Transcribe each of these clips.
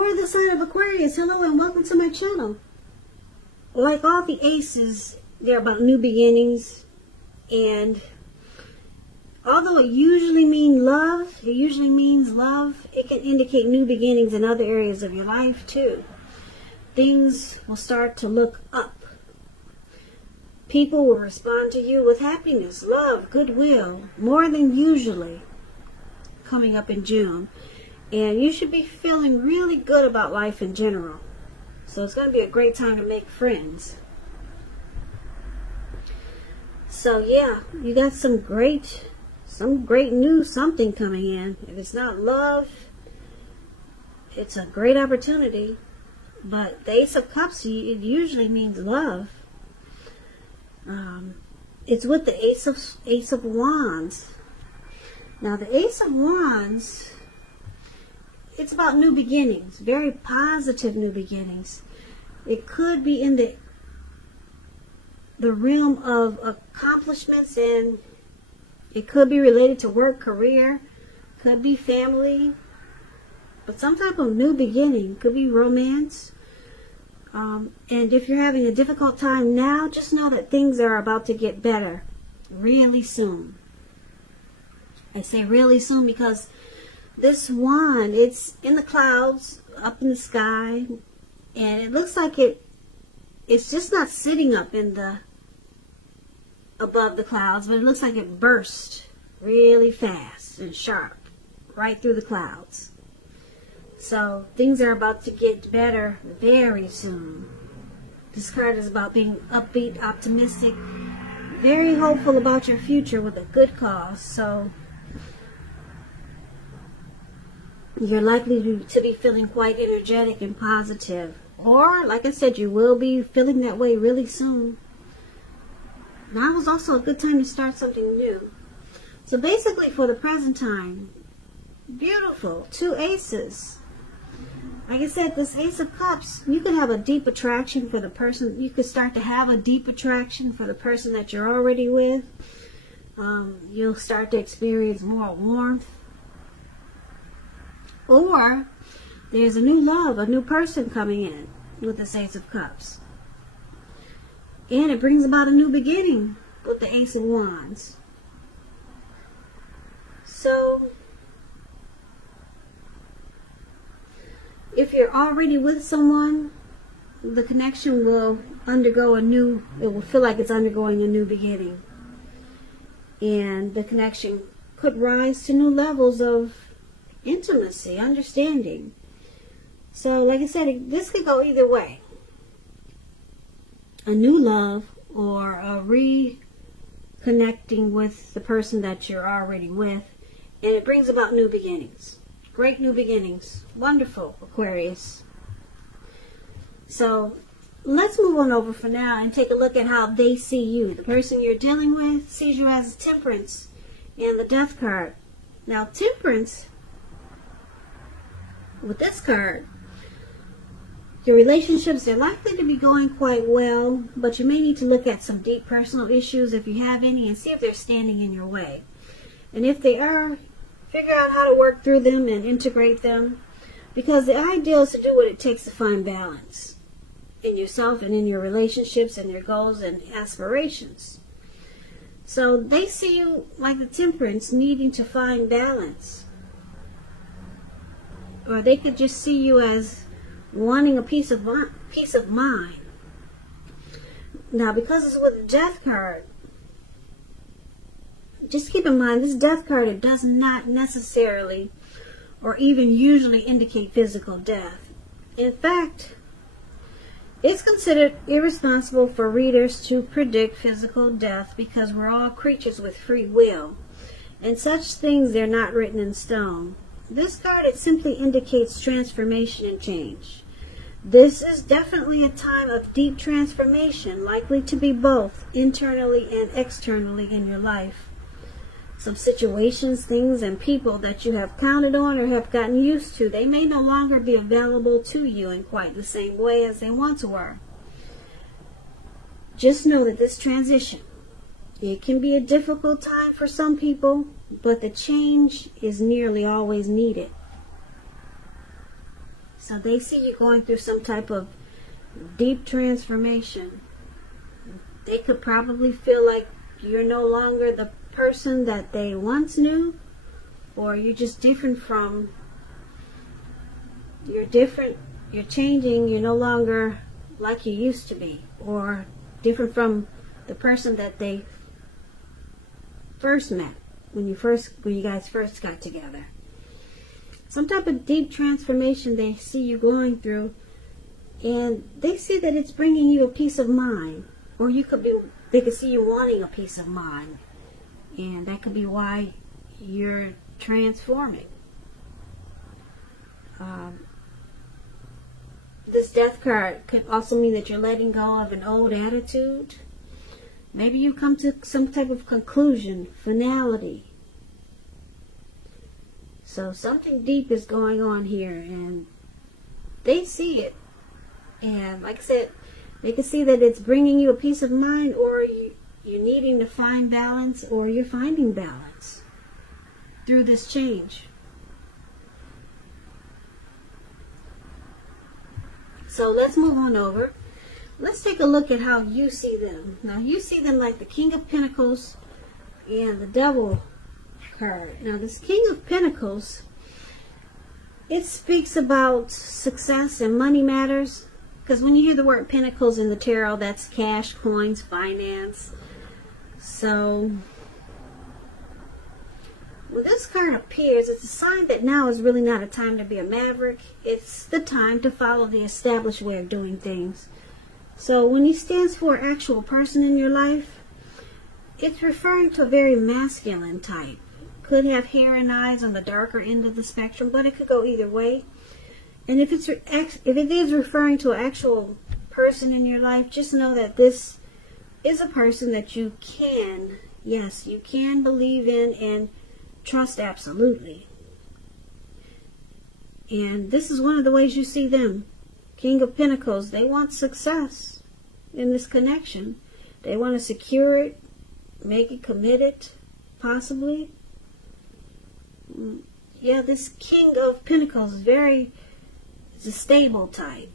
or the sign of Aquarius. Hello and welcome to my channel. Like all the aces, they're about new beginnings, and although it usually means love, it can indicate new beginnings in other areas of your life too. Things will start to look up. People will respond to you with happiness, love, goodwill, more than usually coming up in June. And you should be feeling really good about life in general. So it's going to be a great time to make friends. So yeah, you got some great new something coming in. If it's not love, it's a great opportunity. But the Ace of Cups, it usually means love. It's with the Ace of Wands. Now the Ace of Wands, it's about new beginnings, very positive new beginnings. It could be in the realm of accomplishments, and it could be related to work, career, could be family, but some type of new beginning. Could be romance. And if you're having a difficult time now, just know that things are about to get better really soon. I say really soon because this wand, it's in the clouds, up in the sky, and it looks like it's just not sitting up in above the clouds, but it looks like it burst really fast and sharp right through the clouds. So things are about to get better very soon. This card is about being upbeat, optimistic, very hopeful about your future with a good cause. So you're likely to be feeling quite energetic and positive. Or, like I said, you will be feeling that way really soon. Now is also a good time to start something new. So basically for the present time, beautiful, 2 aces. Like I said, this Ace of Cups, you can have a deep attraction for the person. You could start to have a deep attraction for the person that you're already with. You'll start to experience more warmth. Or there's a new love, a new person coming in with this Ace of Cups. And it brings about a new beginning with the Ace of Wands. So if you're already with someone, the connection will undergo it will feel like it's undergoing a new beginning. And the connection could rise to new levels of intimacy, understanding. So like I said, this could go either way. A new love or a reconnecting with the person that you're already with. And it brings about new beginnings. Great new beginnings. Wonderful, Aquarius. So let's move on over for now and take a look at how they see you. The person you're dealing with sees you as Temperance and the Death card. Now Temperance, with this card, your relationships are likely to be going quite well, but you may need to look at some deep personal issues if you have any and see if they're standing in your way. And if they are, figure out how to work through them and integrate them, because the ideal is to do what it takes to find balance in yourself and in your relationships and your goals and aspirations. So they see you like the Temperance, needing to find balance. Or they could just see you as wanting a peace of mind. Now, because it's with the Death card, just keep in mind, this Death card, it does not necessarily or even usually indicate physical death. In fact, it's considered irresponsible for readers to predict physical death because we're all creatures with free will. And such things, they're not written in stone. This card, it simply indicates transformation and change. This is definitely a time of deep transformation, likely to be both internally and externally in your life. Some situations, things, and people that you have counted on or have gotten used to, they may no longer be available to you in quite the same way as they once were. Just know that this transition, it can be a difficult time for some people, but the change is nearly always needed. So they see you going through some type of deep transformation. They could probably feel like you're no longer the person that they once knew, or you're just different from, you're different, you're changing, you're no longer like you used to be, or different from the person that they first met when you guys first got together. Some type of deep transformation they see you going through, and they see that it's bringing you a peace of mind, or they could see you wanting a peace of mind, and that could be why you're transforming. This death card could also mean that you're letting go of an old attitude. Maybe you come to some type of conclusion, finality. So something deep is going on here, and they see it. And like I said, they can see that it's bringing you a peace of mind, or you're needing to find balance, or you're finding balance through this change. So let's move on over. Let's take a look at how you see them. Now you see them like the King of Pentacles and the Devil card. Now this King of Pentacles, it speaks about success and money matters. Because when you hear the word pentacles in the tarot, that's cash, coins, finance. So when this card appears, it's a sign that now is really not a time to be a maverick. It's the time to follow the established way of doing things. So when he stands for an actual person in your life, it's referring to a very masculine type. Could have hair and eyes on the darker end of the spectrum, but it could go either way. And if it is referring to an actual person in your life, just know that this is a person that you can, yes, you can believe in and trust absolutely. And this is one of the ways you see them. King of Pentacles, they want success in this connection. They want to secure it, make it committed, possibly. Yeah, this King of Pentacles is it's a stable type.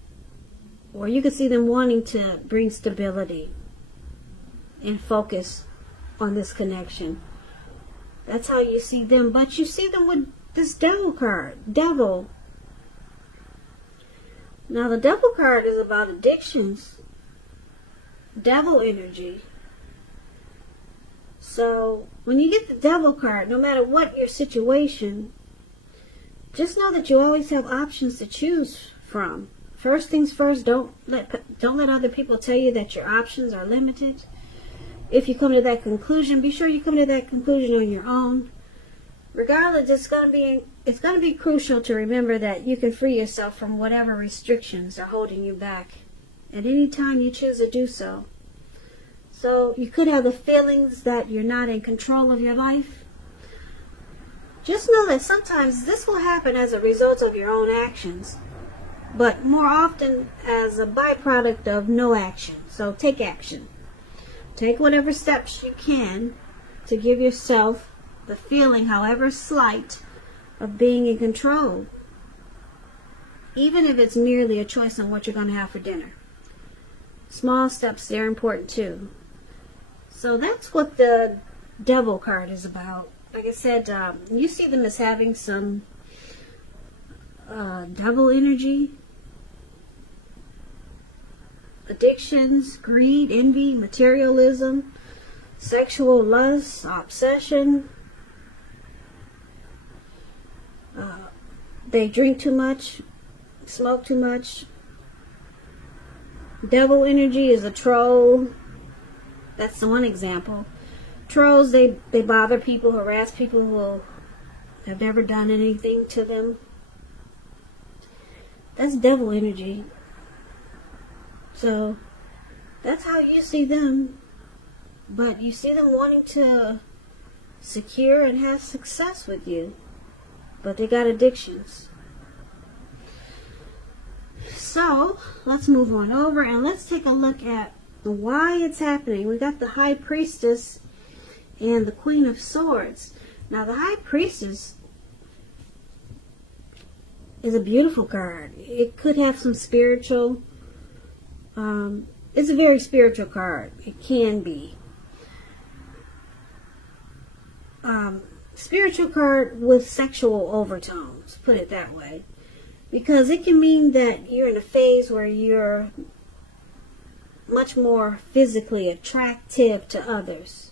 Or you could see them wanting to bring stability and focus on this connection. That's how you see them. But you see them with this Devil card. Devil. Now the Devil card is about addictions. Devil energy. So when you get the Devil card, no matter what your situation, just know that you always have options to choose from. First things first, don't let other people tell you that your options are limited. If you come to that conclusion, be sure you come to that conclusion on your own. Regardless, it's going to be crucial to remember that you can free yourself from whatever restrictions are holding you back at any time you choose to do so. So you could have the feelings that you're not in control of your life. Just know that sometimes this will happen as a result of your own actions, but more often as a byproduct of no action. So take action. Take whatever steps you can to give yourself the feeling, however slight, of being in control. Even if it's merely a choice on what you're going to have for dinner. Small steps, they're important too. So that's what the Devil card is about. Like I said, you see them as having some devil energy, addictions, greed, envy, materialism, sexual lust, obsession. They drink too much, smoke too much. Devil energy is a troll. That's the one example. Trolls, they bother people, harass people who have never done anything to them. That's devil energy. So that's how you see them. But you see them wanting to secure and have success with you. But they got addictions. So let's move on over and let's take a look at why it's happening. We got the High Priestess and the Queen of Swords. Now the High Priestess is a beautiful card. It could have some spiritual, it's a very spiritual card. It can be. Spiritual card with sexual overtones, put it that way. Because it can mean that you're in a phase where you're much more physically attractive to others.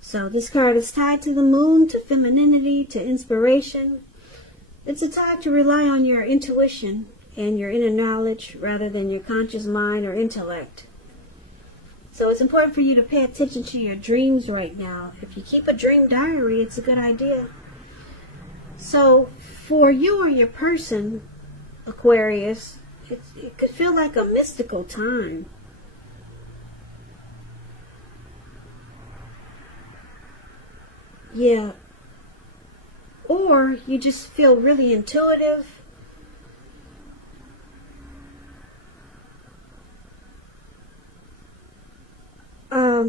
So this card is tied to the moon, to femininity, to inspiration. It's a time to rely on your intuition and your inner knowledge rather than your conscious mind or intellect. So it's important for you to pay attention to your dreams right now. If you keep a dream diary, it's a good idea. So for you or your person, Aquarius, it could feel like a mystical time. Yeah. Or you just feel really intuitive.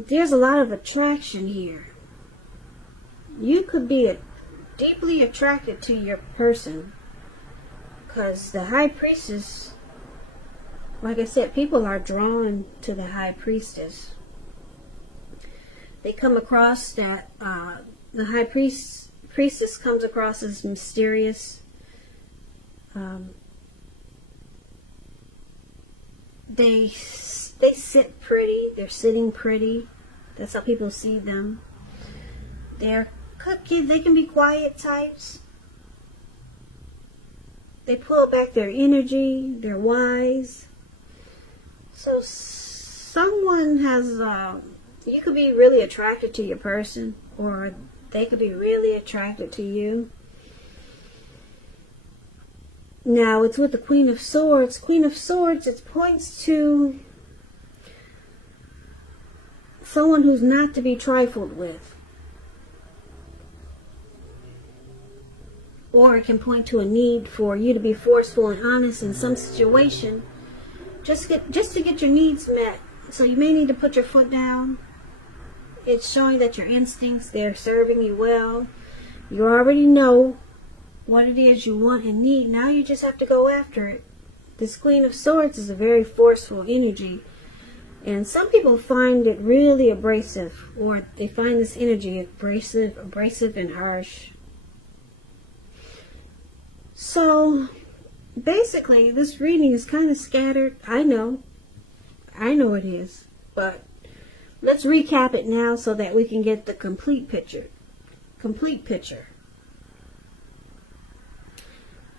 There's a lot of attraction here. You could be deeply attracted to your person, because the High Priestess, like I said, people are drawn to the High Priestess. They come across that the High Priestess comes across as mysterious. They sit pretty. They're sitting pretty. That's how people see them. They can be quiet types. They pull back their energy. They're wise. So someone has, you could be really attracted to your person, or they could be really attracted to you. Now, it's with the Queen of Swords. Queen of Swords, it points to someone who's not to be trifled with. Or it can point to a need for you to be forceful and honest in some situation, just to get your needs met. So you may need to put your foot down. It's showing that your instincts, they're serving you well. You already know what it is you want and need. Now you just have to go after it. This Queen of Swords is a very forceful energy. And some people find it really abrasive, or they find this energy abrasive and harsh. So basically, this reading is kind of scattered. I know it is, but let's recap it now so that we can get the complete picture.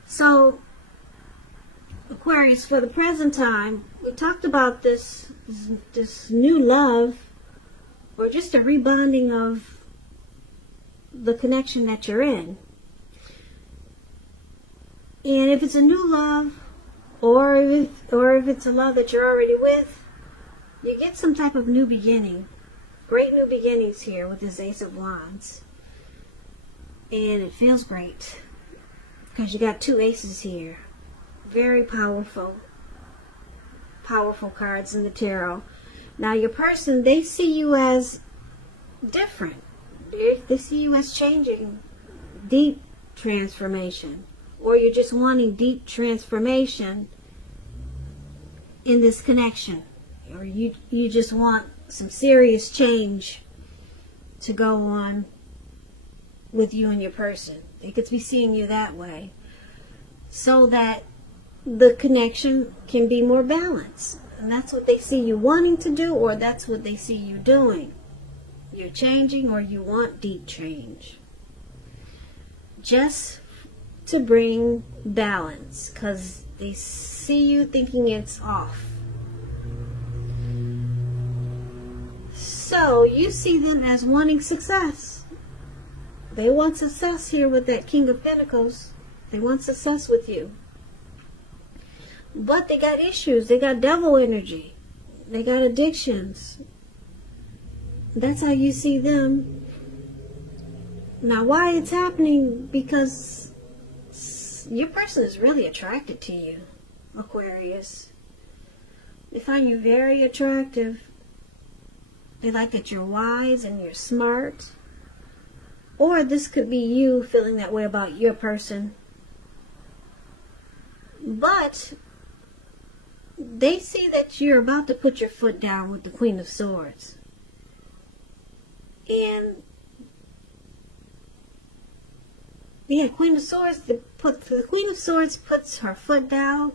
So, Aquarius, for the present time, we talked about this new love, or just a rebonding of the connection that you're in. And if it's a new love, or if it's a love that you're already with, you get some type of new beginning. Great new beginnings here with this Ace of Wands. And it feels great, because you got two aces here. Very powerful cards in the tarot. Now your person, they see you as different. They see you as changing, deep transformation. Or you're just wanting deep transformation in this connection. Or you just want some serious change to go on with you and your person. They could be seeing you that way, so that the connection can be more balanced. And that's what they see you wanting to do, or that's what they see you doing. You're changing, or you want deep change. Just to bring balance, because they see you thinking it's off. So you see them as wanting success. They want success here with that King of Pentacles. They want success with you. But they got issues. They got devil energy. They got addictions. That's how you see them. Now, why it's happening? Because your person is really attracted to you, Aquarius. They find you very attractive. They like that you're wise and you're smart. Or this could be you feeling that way about your person. But they see that you're about to put your foot down with the Queen of Swords. And yeah, Queen of Swords, the Queen of Swords puts her foot down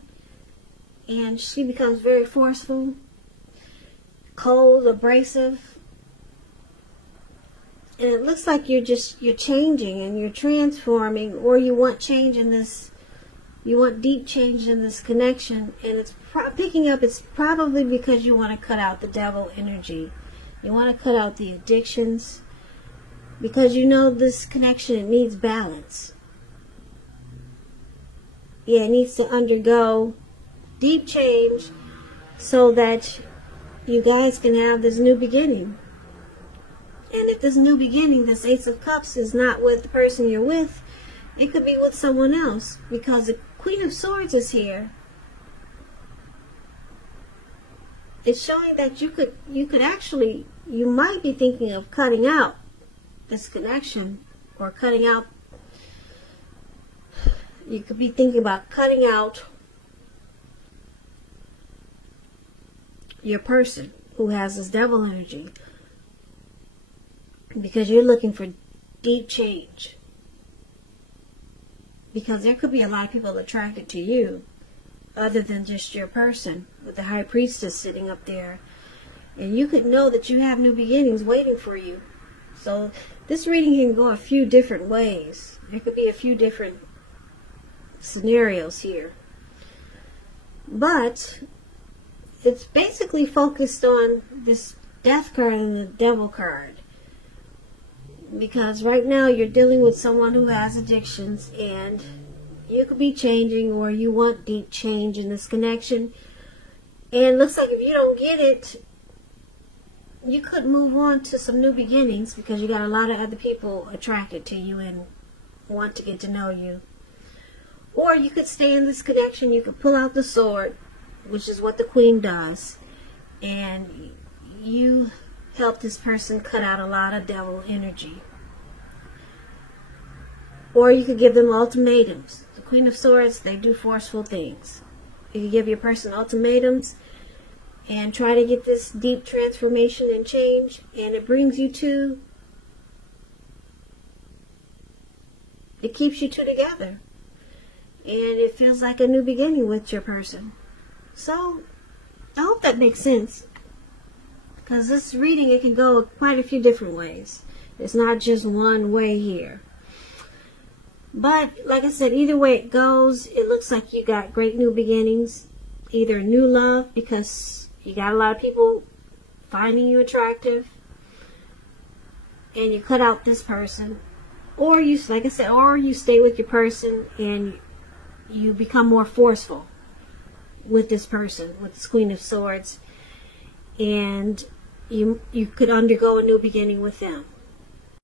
and she becomes very forceful, cold, abrasive. And it looks like you're changing and you're transforming, or you want change in this, you want deep change in this connection. And it's picking up, it's probably because you want to cut out the devil energy. You want to cut out the addictions, because you know this connection, it needs balance. Yeah, it needs to undergo deep change so that you guys can have this new beginning. And if this new beginning, this Ace of Cups, is not with the person you're with, it could be with someone else, because the Queen of Swords is here. It's showing that you could actually, you might be thinking of cutting out this connection, or cutting out, you could be thinking about cutting out your person who has this devil energy, because you're looking for deep change. Because there could be a lot of people attracted to you other than just your person, with the High Priestess sitting up there. And you could know that you have new beginnings waiting for you. So this reading can go a few different ways. There could be a few different scenarios here. But it's basically focused on this Death card and the Devil card. Because right now you're dealing with someone who has addictions, and you could be changing, or you want deep change in this connection. And it looks like if you don't get it, you could move on to some new beginnings, because you got a lot of other people attracted to you and want to get to know you. Or you could stay in this connection. You could pull out the sword, which is what the Queen does, and you help this person cut out a lot of devil energy. Or you could give them ultimatums. The Queen of Swords, they do forceful things. You could give your person ultimatums and try to get this deep transformation and change, and it brings you to, it keeps you two together, and it feels like a new beginning with your person. So I hope that makes sense, because this reading, it can go quite a few different ways. It's not just one way here. But like I said, either way it goes, it looks like you got great new beginnings. Either new love, because you got a lot of people finding you attractive, and you cut out this person. Or you, like I said, or you stay with your person and you become more forceful with this person, with this Queen of Swords, and you could undergo a new beginning with them.